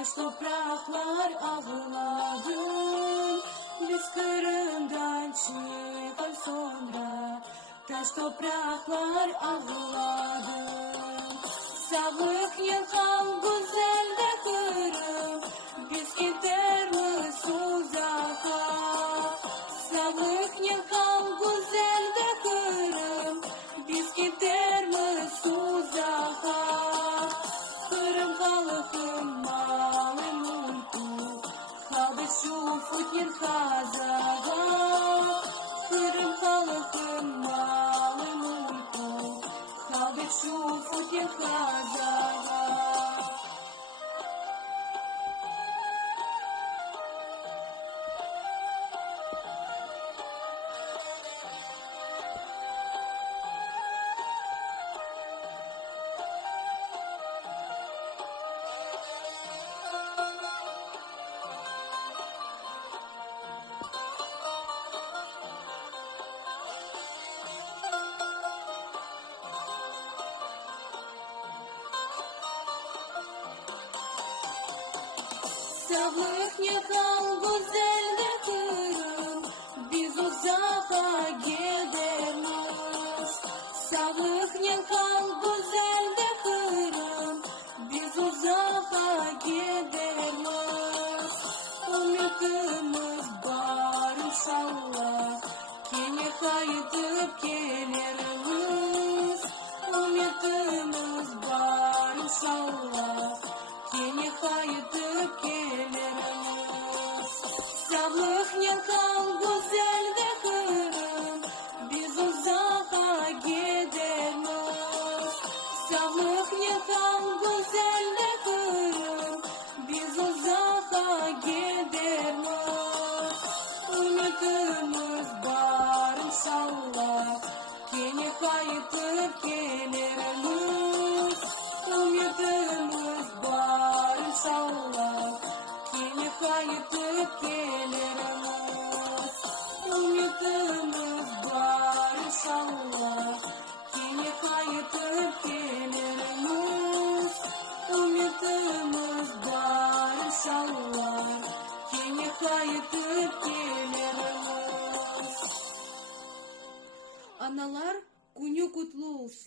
taş topraklar ağladın. Biz Kırım'dan çıkan sonra taş topraklar ağladın. Sağlık yıkan güzel de Kırım, biz gidermiz uzağa. Sağlık yıkan güzel de Kırım, biz gidermiz uzağa. Kırım halkın malı mulku, kaldı şu fakir kazağa. Kırım halkın malı mulku, kaldı şu fakir kazağa. Sağlık yıkan güzel de Kırım, biz uzağa gidemeyiz. Sağlık yıkan güzel de Kırım, biz uzağa gidemeyiz. Umudumuz var inşallah, yine kayıtıp geliriz. Umudumuz var inşallah, yine kayıtıp geliriz. Sağlık yıkan güzel de Kırım, biz uzağa gidemeyiz. Sağlık yıkan güzel de Kırım, biz uzağa gidemeyiz. Umudumuz var inşallah, yine kayıtıp geliriz. Umudumuz var inşallah, yine kayıtıp geliriz. Umudumuz var inşallah, yine kayıtıp geliriz. Umudumuz var inşallah, yine kayıtıp geliriz. Analar günü kutlu olsun.